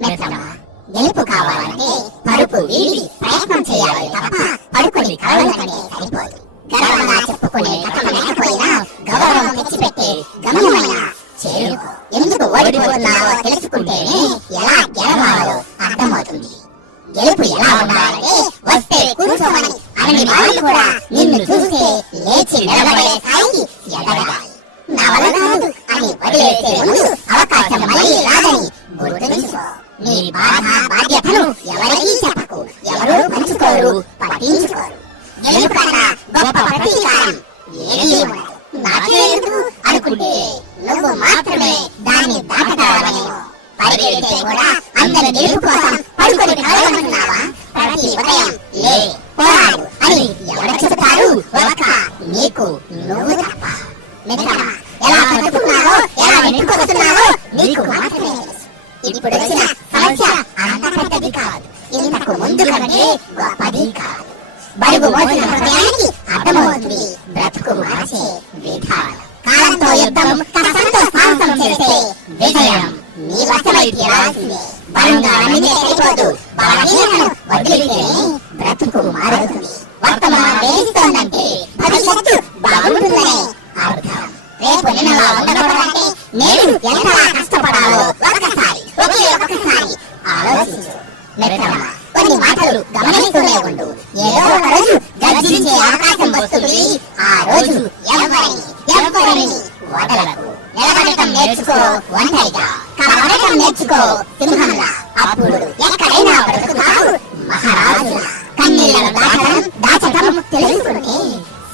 మిత్రమా గెలుపు కావాలంటే పరుపు వీడి ప్రయత్నం చేయాలి తప్ప పడుకొని కలవలకనే సరిపోదు. గర్వంగా చెప్పుకునే గతం లేకపోయినా గౌరవం తెచ్చిపెట్టే గమనమైన చేరుకో. ఎందుకు ఓడిపోతున్నావో తెలుసుకుంటేనే ఎలా గెలవాలో అర్థమవుతుంది. గెలుపు ఎలా ఉండాలంటే వస్తే కూర్చోమని అనని వాళ్ళు కూడా నిన్ను చూస్తే లేచి నిలబడే స్థాయికి ఎదగాలి నా వల్ల కాదు అని వదిలేసే ముందు అవకాశం మళ్ళీ రాదని గుర్తుంచుకో మీ బాధ బాధ్యతలు ఎవరికీ చెప్పకు. ఎవరు పంచుకోరు పట్టించుకోరు. గెలుపు గొప్ప ప్రతీకారం. ఏదీ ఉండదు. నాకే ఎందుకు అనుకుంటే? పెద్దది కాదు ఇంతకు ముందు కంటే గొప్పది కాదు. బరువు మోసిన హృదయానికి అర్థమవుతుంది. బ్రతుకు మార్చే విధానం. కాలంతో యుద్ధం కష్టంతో సాహసం చేస్తే విజయం. నీ వశమై రాసిందే. బలంగా నమ్మితే సరిపోదు. బలహీనను వదిలితేనే బ్రతుకు మారుతుంది. వర్తమానం వేస్తోందంటే భవిష్యత్తు తెలుసుకో నేర్చుకో సింహంలా అప్పుడు ఎక్కడైనా బ్రతుకుతావు మహారాజులా కన్నీళ్ళను దాచడం దాచటం తెలుసుకుంటే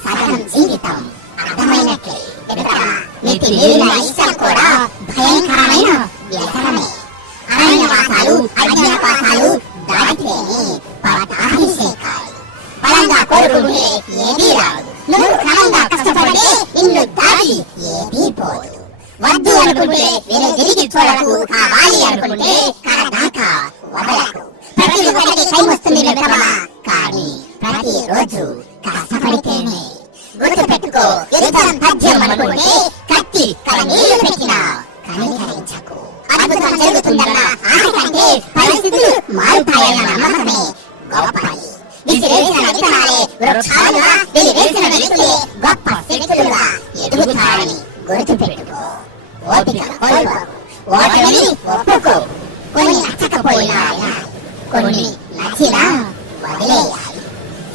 సగం జీవితం. అర్థమైనట్లే. మిత్రమా నీతి మీరిన ఇష్టం కూడా భయంకరమైన వ్యసనమే. అరణ్యవాసాలు అజ్ఞాపాసాలు దాటితేనే పవతాభిషేకాలు బలంగా కోరుకుంటే ఏదీ రాదు. నువ్వు క్రమంగా కష్టపడితే నిన్ను దాటి ఏదీ పోదు. వద్దు అనుకుంటే నేను తిరిగి చూడకు కావాలి అనుకుంటే కడదాకా వదలకు. ప్రతి ఒక్కరికి టైం వస్తుంది మిత్రమా కానీ ప్రతి రోజు కష్టపడితేనే గుర్తు పెట్టుకో యుద్ధం తథ్యం అనుకుంటే కొన్ని నచ్చినా వదిలేయాలి.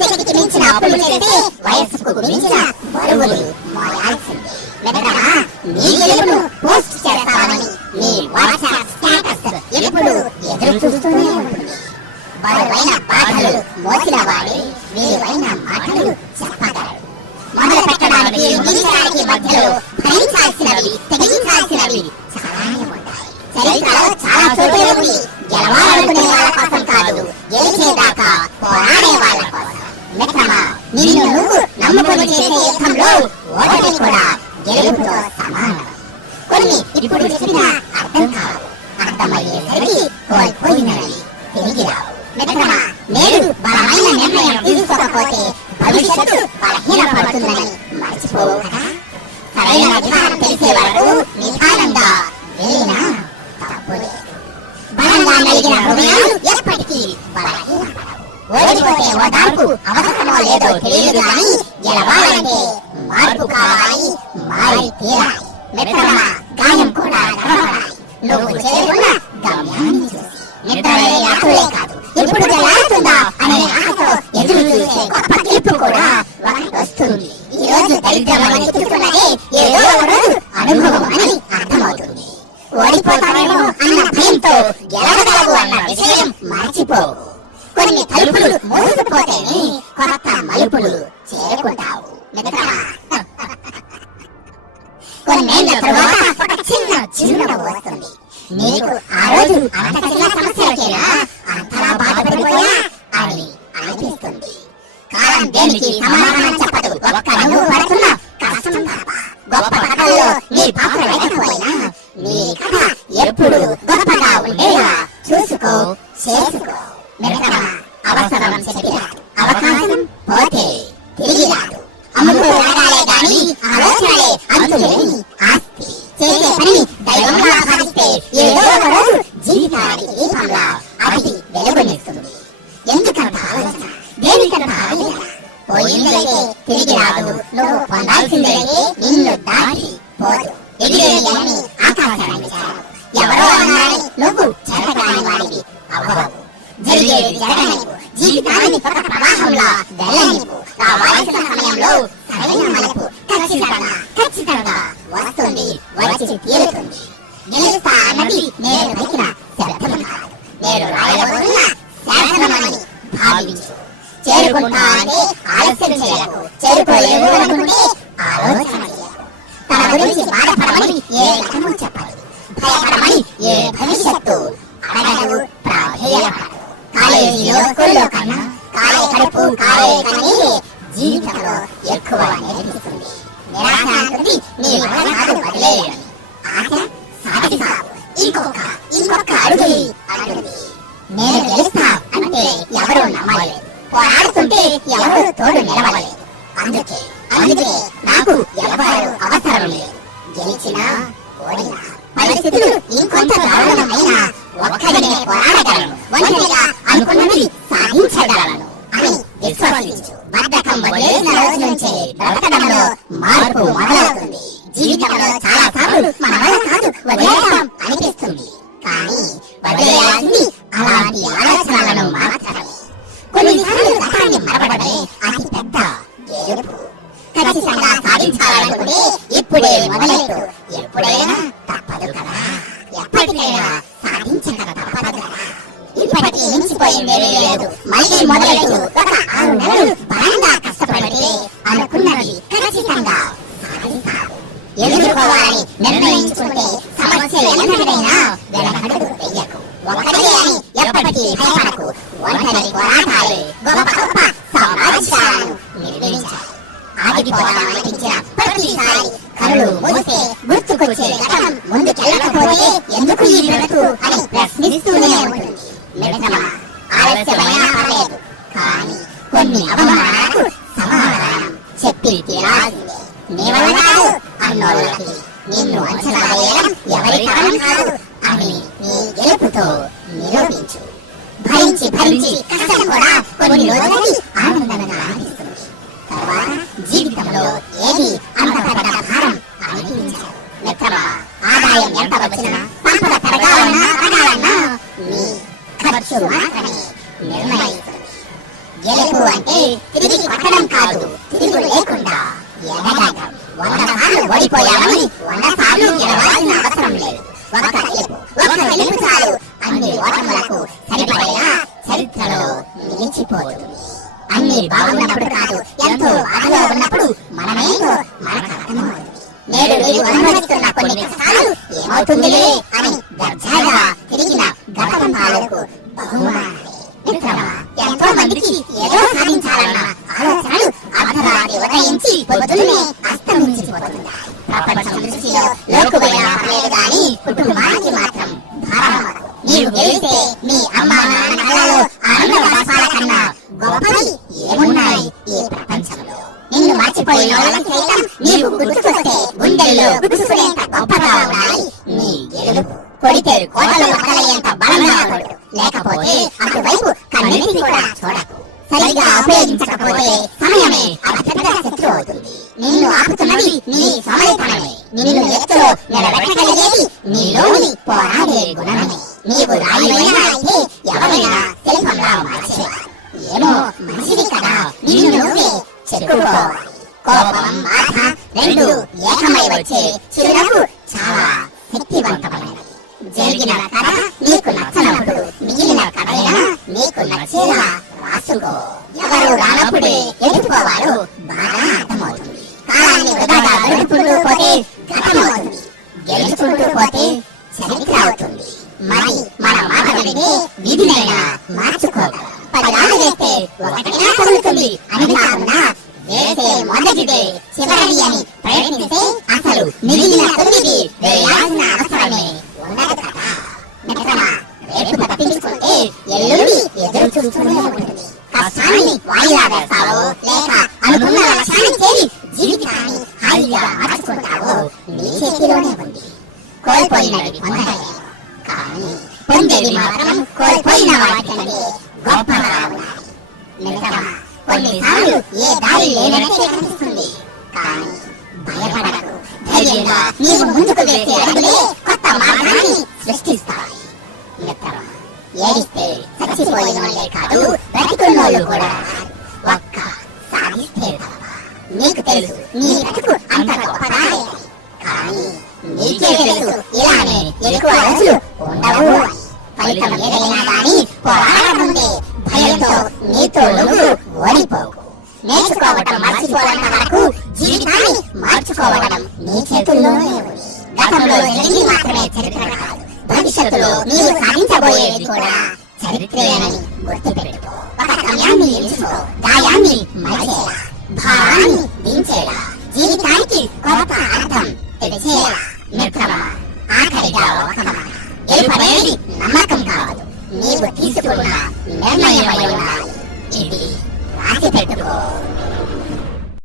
శక్తికి మించిన అప్పులు చేస్తే వయస్సుకు మించిన బరువులు మోయాల్సిందే. మిత్రమా మీ గెలుపును పోస్ట్ చేస్తామని మీ వాట్సాప్ స్టేటస్ ఎప్పుడు ఎదురు చూస్తూనే ఉంటుంది. బరువైన పాటలు మోసిన వాడి విలువైన మాటలు చెప్పగలడు. మొదలు పెట్టడానికి నిమిషానికి మధ్యలో భరించాల్సినవి తెగించాల్సినవి చాలానే ఉంటాయి. చరిత్రలో చాలా చోట్ల ఉంది. గెలవాలనుకునే మిత్రమా నిన్ను నువ్వు నమ్ముకొని చేసే యుద్ధంలో ఓటమి కూడా గెలుపుతో సమానం. కొన్ని ఇప్పుడు చెప్పిన అర్థం కావు అర్థమయ్యేసరికి కోల్పోయినవి. తిరిగి రావు. మిత్రమా నేడు బలమైన నిర్ణయం తీసుకోకపోతే భవిష్యత్తు బలహీనపడుతుందని ఓడిపోతే ఓదార్పు అవసరమో లేదో తెలియదు కానీ గెలవాలంటే మార్పు కావాలి మారి తీరాలి. మిత్రమా గాయం కూడా నడవడాలి నువ్వు చేరుకున్న గమ్యాన్ని చూసి. నిద్రలేని ఆకులే కాదు. ఎప్పుడు జలాడుతుందా అనే ఆశతో ఎదురు చూసే గొప్ప తీర్పు కూడా ఒకటి వస్తుంది. ఈ రోజు దరిద్రమని చూస్తున్నదే ఏదో చిన్న సమస్యలకేనా అంతలా బాధపడిపోయా అని అనిపిస్తుంది. కాలం దేనికి సమాధానం చెప్పదు. ఒక్క నువ్వు నువ్వు జరగరాని వాడివి అవ్వవు జరిగేది జరగనివ్వు జీవితాన్ని ఒక ప్రవాహంలా వెళ్ళనివ్వు రావాల్సిన సమయంలో సరైన మలుపు ఖచ్చితంగా ఖచ్చితంగా వస్తుంది వచ్చి తీరుతుంది. గెలుస్తా అన్నది నేను పలికిన శబ్దం కాదు. నేను రాయబోతున్న శాసనమని భావించు. చేరుకుంటా అంటే ఆలస్యం చేయకు. చేరుకోలేవు అనుకుంటే ఆలోచన చేయకు. తన గురించి బాధపడమని ఏ రకము చెప్పదు భయపడమని ఏ భవిష్యత్తు? అడగదు ప్రాధేయపడదు. కాలేజీలో స్కూల్లో కన్నా కాయ కడుపు కాలే కానీ జీవితంలో ఎక్కువ నేర్పిస్తుంది నిరాశ అంటుంది నీ వల్ల కాదు వదిలేయని ఆశ సాధిస్తావు ఇంకొక ఇంకొక అడుగు అంటుంది నేను గెలుస్తా అంటే ఎవరు నమ్మలేదు. పోరాడుతుంటే ఎవరు తోడు నిలవలేదు అందుకే అందుకే నాకు ఎవరు అవసరం లేదు. గెలిచినా ఓడినా పరిస్థితులు ఇంకొంత దారుణమైన ఒక్కడినే పోరాడగలను. ఒంటరిగా అనుకున్నది సాధించగలను అని విశ్వసించు బద్ధకం వదిలేసిన రోజు నుంచే బ్రతకడంలో మార్పు మొదలవుతుంది. జీవితంలో చాలా సార్లు మన వల్ల కాదు వదిలేయడం అనిపిస్తుంది. కానీ వదిలేయాల్సింది అలాంటి ఆలోచనలను మాత్రమే. కొన్నిసార్లు గతాన్ని మరవడమే అతి పెద్ద గెలుపు ఖచ్చితంగా సాధించాలనుకుంటే ఇప్పుడే మొదలెట్టు. ఎప్పుడైనా లేదు. మళ్ళీ మొదలెట్టు ఒక ఆరు నెలలు బలంగా కష్టపడితే అనుకున్నది ఖచ్చితంగా ఎదుర్కోవాలని నిర్ణయించుకుంటే సమస్య ఎన్నడైనా వెనకడుగు వెయ్యకు ఒకటే అని ఎప్పటికీ భయపడకు. ఒంటరి లేదు కానీ కొన్ని అవమానాలకు సమాధానం చెప్పి తీరాల్సిందే నీ వల్ల కాదు. అన్నోళ్ళకి నిన్ను అంచనా వేయడం ఎవరి కారణం కాదు అని నీ గెలుపుతో నిరూపించు భరించి భరించి కష్టం కూడా కొన్ని రోజులకి ఆనందంగా అనిపిస్తుంది తర్వాత జీవితంలో ఏది అంత పెద్ద భారం అనిపించదు మిత్రమా ఆదాయం ఎంత వచ్చినా అవుతుందిలే అని దర్జాగా తిరిగిన గతం తాలూకు బహుమానాలే మిత్రమా ఎంతో మందికి ఏదో సాధించాలన్న ఆలోచనలు అర్ధరాత్రి ఉదయించి పొద్దున్నే గెలుపు కోటలో కోటలు మొదలయ్యేంత బలంగా కొడు లేకపోతే అటువైపు కన్నీటి కూడా చూడకు. సరిగా ఉపయోగించకపోతే సమయమే అతిపెద్ద శత్రువు అవుతుంది. నిన్ను ఆపుతున్నది నీ పోతే గెలుచుకుంటూ పోతే చరిత్ర అవుతుంది. మరి మన మాట వింటే విధినైనా మార్చుకోగలం. పదినాలు చేస్తే ఒకటైనా తగులుతుంది అని కాకుండా వేసే మొదటిదే చివరిది అని ప్రయత్నిస్తే అసలు మిగిలిన తొమ్మిది వేయాల్సిన అవసరమే ఉండదు కదా. మిత్రమా రేపు తప్పించుకుంటే ఎల్లుండి ఎదురు చూస్తూనే ఉంటుంది కొన్నిసార్లు ఏ దారి లేనట్టే కనిపిస్తుంది. కానీ భయపడకు. ధైర్యంగా నీవు ముందుకు వేసే అడుగులే కొత్త మార్గాన్ని సృష్టిస్తాయి. మిత్రమా ఏడిస్తే చచ్చిపోయిన వాళ్ళే కాదు బ్రతికున్నోళ్ళు కూడా. ఒక్క సాధిస్తే నీకు తెలుసు నీ బ్రతుకు అంత గొప్పదాయే కానీ నీకే తెలుసు ఇలానే ఎక్కువ రోజులు ఉండవు. ఫలితం ఏదైనా కానీ నేర్చుకోవటం మర్చిపోవడం వరకు జీవితాన్ని మార్చుకోవడం నీ చేతుల్లోనే ఉంది. గతంలో జరిగింది మాత్రమే చరిత్ర కాదు భవిష్యత్తులో మీరు సాధించబోయేది కూడా చరిత్రేనని గుర్తుపెట్టుకో. ఒక సమయాన్ని ఎంచుకో. గాయాన్ని మరిచేలా భారాన్ని దించేలా జీవితానికి కొత్త అర్థం తెచ్చేలా మిత్రమా ఆఖరిగా ఒక మాట గెలుపనేది నమ్మకం కాదు. నీవు తీసుకున్న నిర్ణయమై ఉండాలి. ఇది రాసి పెట్టుకో